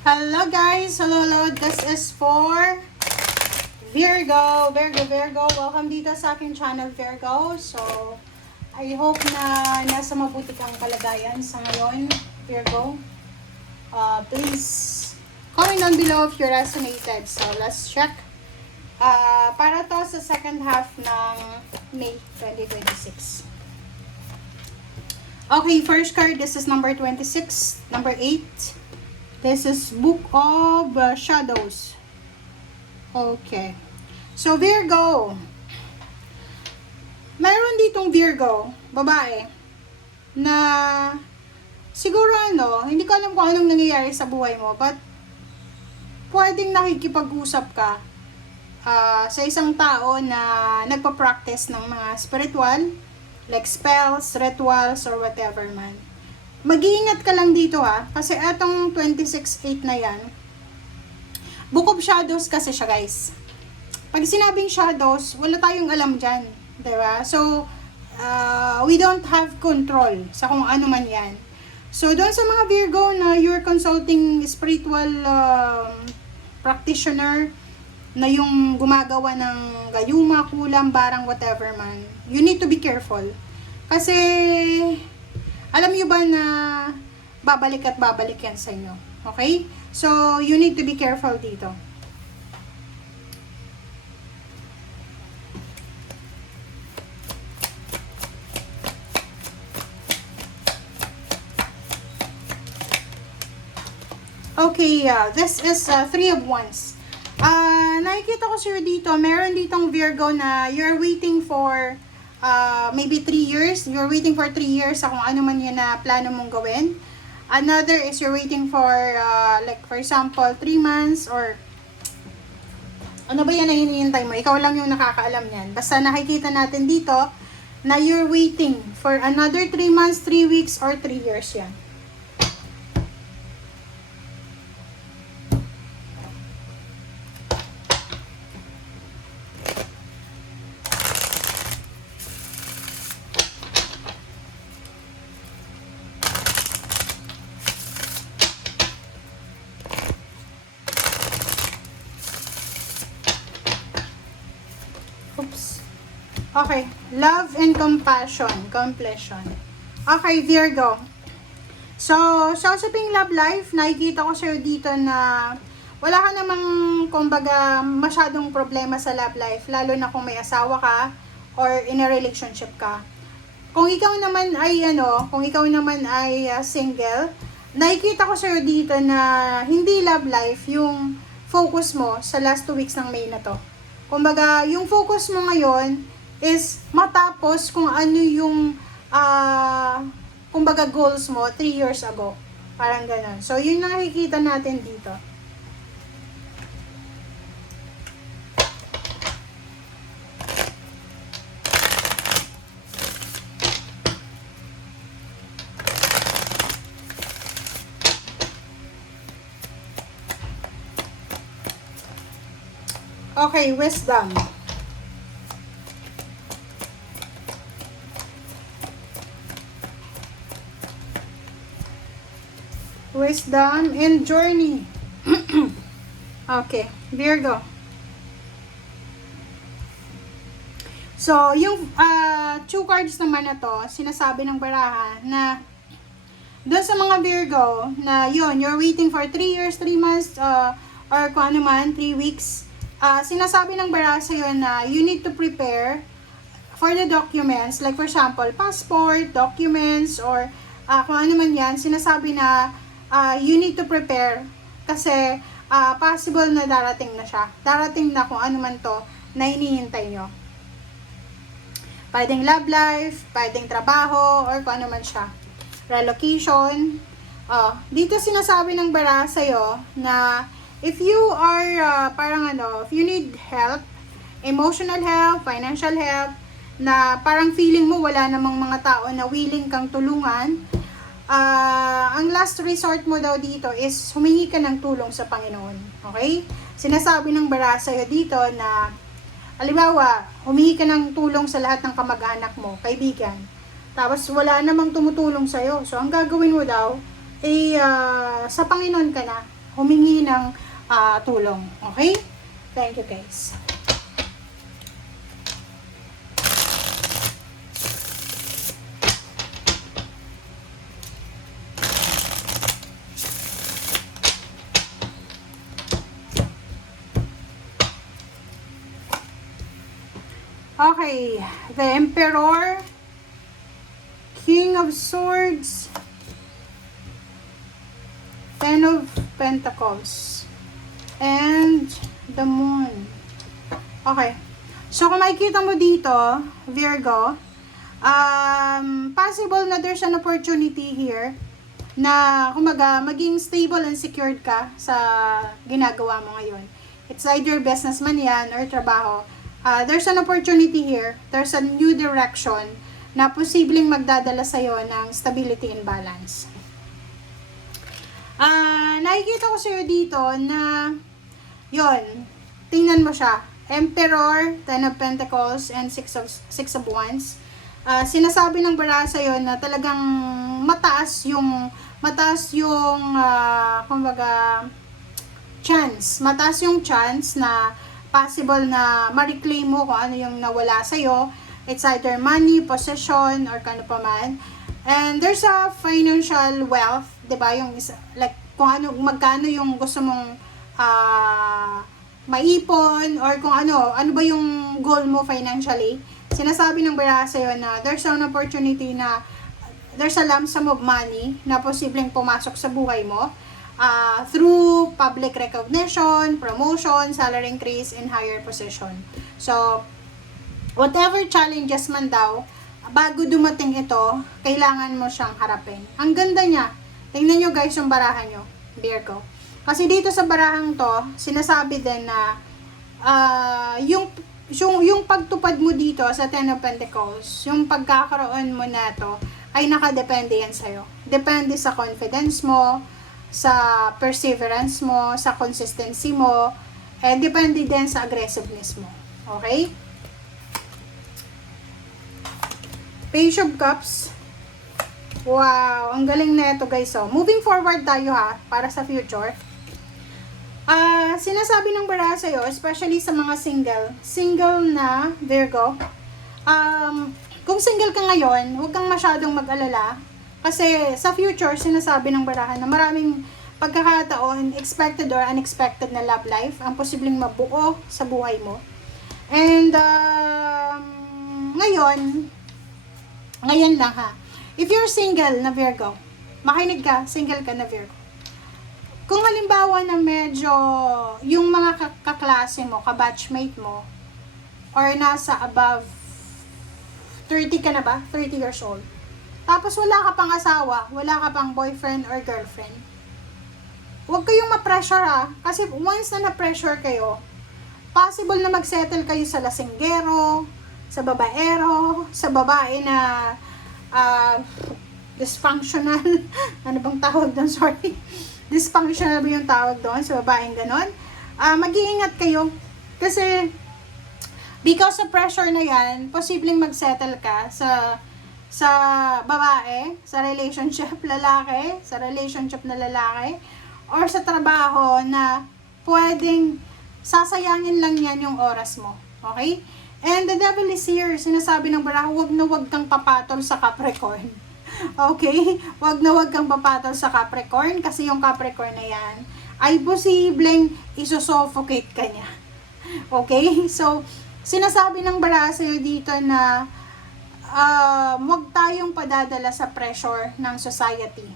Hello guys! Hello. This is for Virgo. Welcome dito sa aking channel, Virgo. So, I hope na nasa mabuti kang kalagayan sa ngayon, Virgo. Please comment down below if you resonated. So, let's check. Para to sa second half ng May 2026. Okay, first card. This is number 26, number 8. This is Book of Shadows. Okay. So, Virgo. Meron ditong Virgo, babae, na siguro hindi ko alam kung anong nangyayari sa buhay mo, but pwedeng nakikipag-usap ka sa isang tao na nagpa-practice ng mga spiritual, like spells, rituals, or whatever man. Mag-iingat ka lang dito kasi etong 26-8 na yan, Book of Shadows kasi siya guys. Pag sinabing shadows, wala tayong alam dyan, diba? So, we don't have control sa kung ano man yan. So, doon sa mga Virgo na you're consulting spiritual practitioner, na yung gumagawa ng gayuma, kulam, barang, whatever man, you need to be careful. Kasi, alam niyo ba na babalik at babalik yan sa inyo? Okay? So, you need to be careful dito. Okay, this is Three of Wands. Nakikita ko sir dito, meron ditong Virgo na you're waiting for maybe 3 years. You're waiting for 3 years sa kung ano man yun na plano mong gawin. Another is you're waiting for, like for example, 3 months or ano ba yan na hinihintay mo? Ikaw lang yung nakakaalam yan. Basta nakikita natin dito na you're waiting for another 3 months, 3 weeks, or 3 years yan. Oops. Okay. Love and compassion. Completion. Okay, Virgo. So, sa usaping love life, nakikita ko sa'yo dito na wala ka namang, kumbaga, masyadong problema sa love life. Lalo na kung may asawa ka or in a relationship ka. Kung ikaw naman ay single, nakikita ko sa'yo dito na hindi love life yung focus mo sa last 2 weeks ng May na to. Kumbaga, yung focus mo ngayon is matapos kung ano yung, kumbaga, goals mo 3 years ago. Parang ganun. So, yun na nakikita natin dito. Okay, wisdom. Wisdom and journey. Okay, Virgo. So, yung 2 cards naman na to, sinasabi ng baraha na doon sa mga Virgo na yun, you're waiting for 3 years, 3 months, or kung ano man, 3 weeks. Sinasabi ng baraha sa'yo na you need to prepare for the documents, like for example, passport, documents, or kung ano man yan, sinasabi na you need to prepare kasi possible na darating na siya. Darating na kung ano man to na hinihintay nyo. Pwedeng love life, pwedeng trabaho, or kung ano man siya. Relocation. Dito sinasabi ng baraha sa'yo na if you are, if you need help, emotional help, financial help, na parang feeling mo wala namang mga tao na willing kang tulungan, ang last resort mo daw dito is humingi ka ng tulong sa Panginoon. Okay? Sinasabi ng baraha sa'yo dito na, halimbawa, humingi ka ng tulong sa lahat ng kamag-anak mo, kaibigan. Tapos wala namang tumutulong sa'yo. So, ang gagawin mo daw, sa Panginoon ka na. humingi ng tulong. Okay? Thank you guys. Okay, the Emperor, King of Swords, Ten of Pentacles, and the Moon. Okay. So, kung makikita mo dito, Virgo, possible na there's an opportunity here na, kumaga, maging stable and secured ka sa ginagawa mo ngayon. It's either business man yan or trabaho. There's an opportunity here. There's a new direction na posibleng magdadala sa'yo ng stability and balance. Nakikita ko sa'yo dito na yon, tingnan mo siya. Emperor, Ten of Pentacles, and Six of Wands. Sinasabi ng bara sa'yo na talagang mataas yung kumbaga, mataas yung chance na possible na ma-reclaim mo kung ano yung nawala sa'yo. It's either money, possession, or kano pa man. And there's a financial wealth, diba? Yung like, kung ano, magkano yung gusto mong maipon, or kung ano ba yung goal mo financially. Sinasabi ng bara sa'yo na there's an opportunity na there's a lump sum of money na posibleng pumasok sa buhay mo. Through public recognition, promotion, salary increase, and higher position. So, whatever challenges man daw, bago dumating ito, kailangan mo siyang harapin. Ang ganda niya. Tingnan nyo guys yung barahan nyo, Virgo. Kasi dito sa barahang to, sinasabi din na yung pagtupad mo dito sa Ten of Pentacles, yung pagkakaroon mo na to, ay nakadepende yan sa'yo. Depende sa confidence mo, sa perseverance mo, sa consistency mo, and depende din sa aggressiveness mo. Okay? Page of Cups. Wow, ang galing na ito guys. So, moving forward tayo para sa future. Sinasabi ng bara sa'yo, especially sa mga single na Virgo, kung single ka ngayon, huwag kang masyadong mag-alala. Kasi sa future, sinasabi ng barahan na maraming pagkakataon, expected or unexpected na love life, ang posibleng mabuo sa buhay mo. And, ngayon lang if you're single na Virgo, makinig ka, single ka na Virgo. Kung halimbawa na medyo, yung mga kaklase mo, kabatchmate mo, or nasa above 30 ka na ba? 30 years old. Tapos wala ka pang asawa, wala ka pang boyfriend or girlfriend. Huwag kayong ma-pressure kasi once na na-pressure kayo, possible na mag-settle kayo sa lasinggero, sa babaero, sa babae na dysfunctional. Ano bang tawag doon? Sorry. Dysfunctional ba yung tawag doon sa babaeng ganon? Mag-iingat kayo kasi because sa pressure na yan, posibleng mag-settle ka sa babae, sa relationship lalaki, sa relationship na lalaki, or sa trabaho na pwedeng sasayangin lang yan yung oras mo. Okay? And the devil is here. Sinasabi ng baraha, wag na wag kang papatol sa Capricorn. Okay? Wag na wag kang papatol sa Capricorn kasi yung Capricorn na yan ay posibleng isusuffocate ka niya. Okay? So, sinasabi ng baraha sa'yo dito na huwag tayong padadala sa pressure ng society.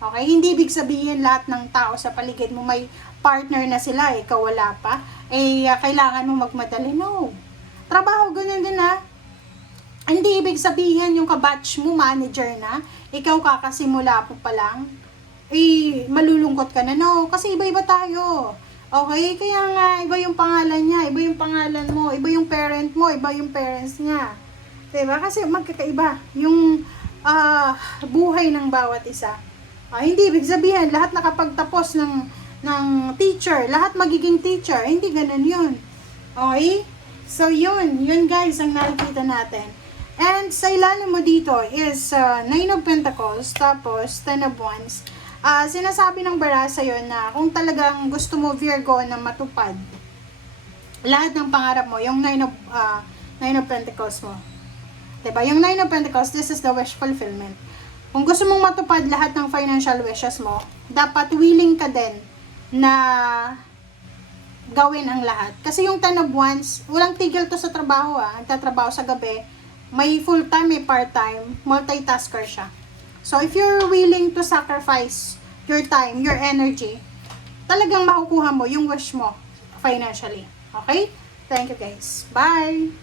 Okay? Hindi ibig sabihin lahat ng tao sa paligid mo may partner na sila, ikaw wala pa. Kailangan mo magmadali. No. Trabaho, ganun din Hindi ibig sabihin yung kabatch mo, manager na, ikaw kakasimula po pa lang, malulungkot ka na. No, kasi iba-iba tayo. Okay? Kaya nga, iba yung pangalan niya, iba yung pangalan mo, iba yung parent mo, iba yung parents niya. Diba? Kasi magkakaiba yung buhay ng bawat isa. Hindi ibig sabihin, lahat nakapagtapos ng teacher, lahat magiging teacher. Hindi ganun yun. Okay? So, yun guys, ang nakikita natin. And sa ilalim mo dito is Nine of Pentacles, tapos Ten of Wands. Sinasabi ng bara sa'yo na kung talagang gusto mo, Virgo, na matupad lahat ng pangarap mo, yung Nine of Pentacles mo. Diba? Yung Nine of Pentacles, this is the wish fulfillment. Kung gusto mong matupad lahat ng financial wishes mo, dapat willing ka din na gawin ang lahat. Kasi yung Ten of Wands, walang tigil to sa trabaho nagtatrabaho sa gabi, may full-time, may part-time, multitasker siya. So, if you're willing to sacrifice your time, your energy, talagang makukuha mo yung wish mo financially. Okay? Thank you guys. Bye!